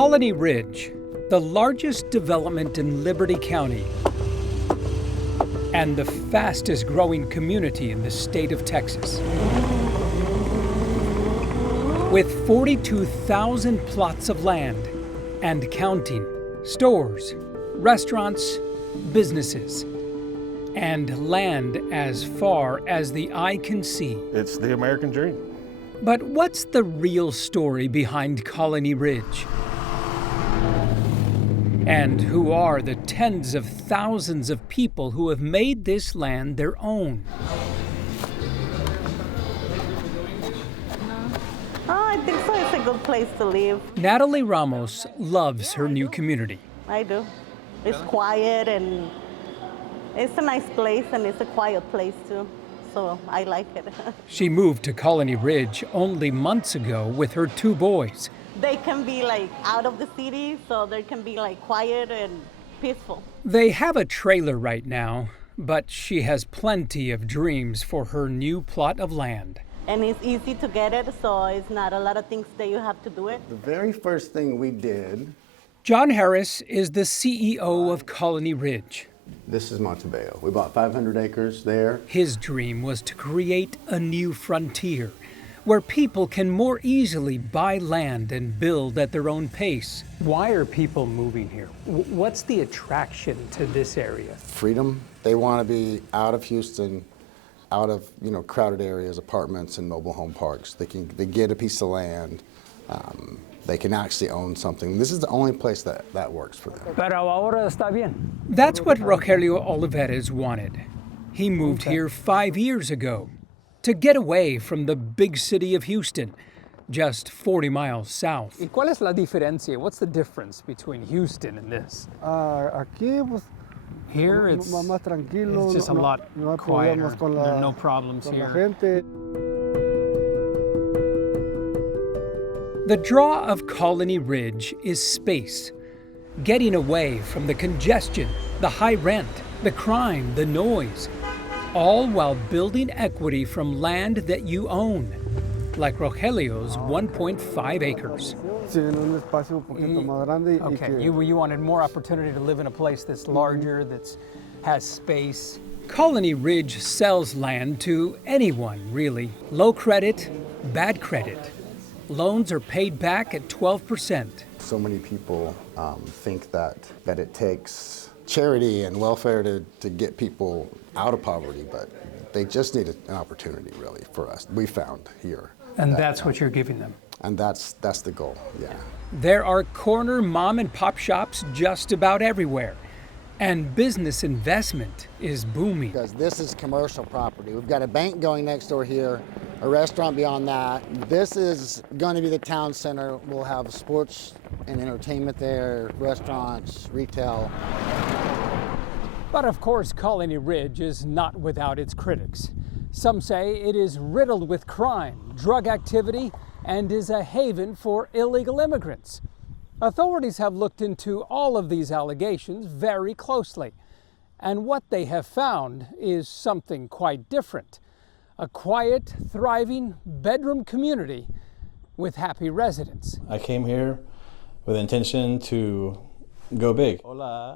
Colony Ridge, the largest development in Liberty County and the fastest growing community in the state of Texas. With 42,000 plots of land and counting, stores, restaurants, businesses, and land as far as the eye can see. It's the American dream. But what's the real story behind Colony Ridge? And who are the tens of thousands of people who have made this land their own? I think so. It's a good place to live. Natalie Ramos loves her new community. I do. It's quiet and it's a nice place and it's a quiet place too. So I like it. She moved to Colony Ridge only months ago with her 2 boys. They can be like out of the city, so they can be like quiet and peaceful. They have a trailer right now, but she has plenty of dreams for her new plot of land. And it's easy to get it, so it's not a lot of things that you have to do it. The very first thing we did. John Harris is the CEO of Colony Ridge. This is Montebello. We bought 500 acres there. His dream was to create a new frontier where people can more easily buy land and build at their own pace. Why are people moving here? What's the attraction to this area? Freedom. They want to be out of Houston, out of crowded areas, apartments and mobile home parks. They get a piece of land. They can actually own something. This is the only place that works for them. Pero ahora está bien. That's what Rogelio Olivares wanted. He moved here 5 years ago to get away from the big city of Houston, just 40 miles south. ¿Y cuál es la diferencia? What's the difference between Houston and this? Aquí, pues, Here it's más tranquilo. just a lot no hay quieter. problemas con There are la, no problems con la here. gente. The draw of Colony Ridge is space. Getting away from the congestion, the high rent, the crime, the noise, all while building equity from land that you own, like Rogelio's 1.5 acres. Sí, en un espacio un poquito más grande. Y Okay, que, you wanted more opportunity to live in a place that's larger, that has space. Colony Ridge sells land to anyone, really. Low credit, bad credit. Loans are paid back at 12%. So many people think that it takes charity and welfare to get people out of poverty, but they just need an opportunity, really, for us. We found here. And that's what you're giving them. And that's the goal, yeah. There are corner mom and pop shops just about everywhere. And business investment is booming. Because this is commercial property. We've got a bank going next door here, a restaurant beyond that. This is going to be the town center. We'll have sports and entertainment there, restaurants, retail. But of course, Colony Ridge is not without its critics. Some say it is riddled with crime, drug activity, and is a haven for illegal immigrants. Authorities have looked into all of these allegations very closely, and what they have found is something quite different. A quiet, thriving bedroom community with happy residents. I came here with the intention to go big,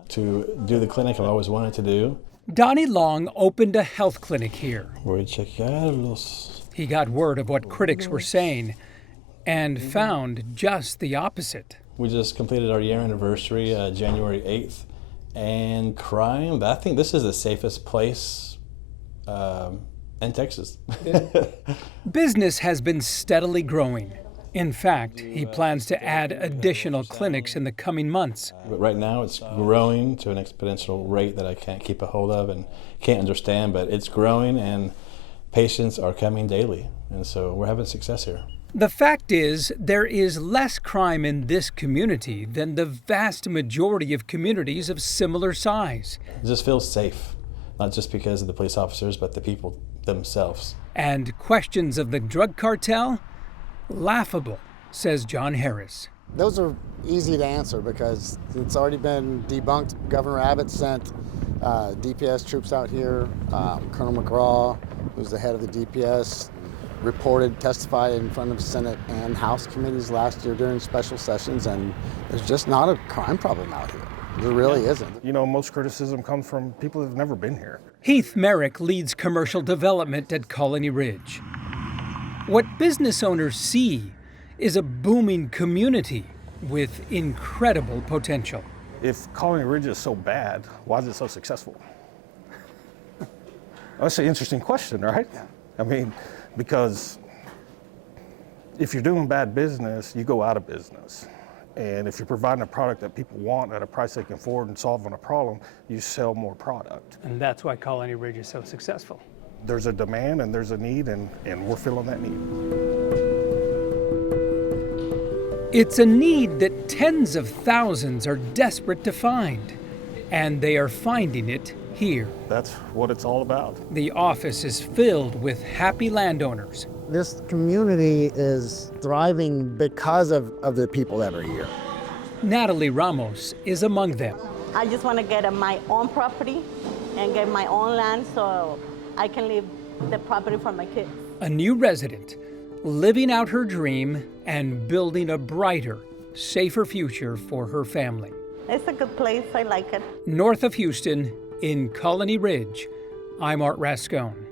to do the clinic I've always wanted to do. Donnie Long opened a health clinic here. Voy a chequearlos. He got word of what critics were saying and found just the opposite. We just completed our year anniversary, January 8th, and crime, I think this is the safest place in Texas. Business has been steadily growing. In fact, he plans to add additional clinics in the coming months. But right now it's growing to an exponential rate that I can't keep a hold of and can't understand, but it's growing and patients are coming daily, and so we're having success here. The fact is, there is less crime in this community than the vast majority of communities of similar size. It just feels safe, not just because of the police officers, but the people themselves. And questions of the drug cartel? Laughable, says John Harris. Those are easy to answer because it's already been debunked. Governor Abbott sent DPS troops out here. Colonel McGraw, who's the head of the DPS, reported, testified in front of Senate and House committees last year during special sessions, and there's just not a crime problem out here. There really isn't. You know, most criticism comes from people that have never been here. Heath Merrick leads commercial development at Colony Ridge. What business owners see is a booming community with incredible potential. If Colony Ridge is so bad, why is it so successful? That's an interesting question, right? I mean, because if you're doing bad business, you go out of business. And if you're providing a product that people want at a price they can afford and solving a problem, you sell more product. And that's why Colony Ridge is so successful. There's a demand and there's a need, and we're filling that need. It's a need that tens of thousands are desperate to find, and they are finding it here. That's what it's all about. The office is filled with happy landowners. This community is thriving because of the people that are here. Natalie Ramos is among them. I just want to get my own property and get my own land so I can leave the property for my kids. A new resident, living out her dream and building a brighter, safer future for her family. It's a good place. I like it. North of Houston, in Colony Ridge, I'm Art Rascone.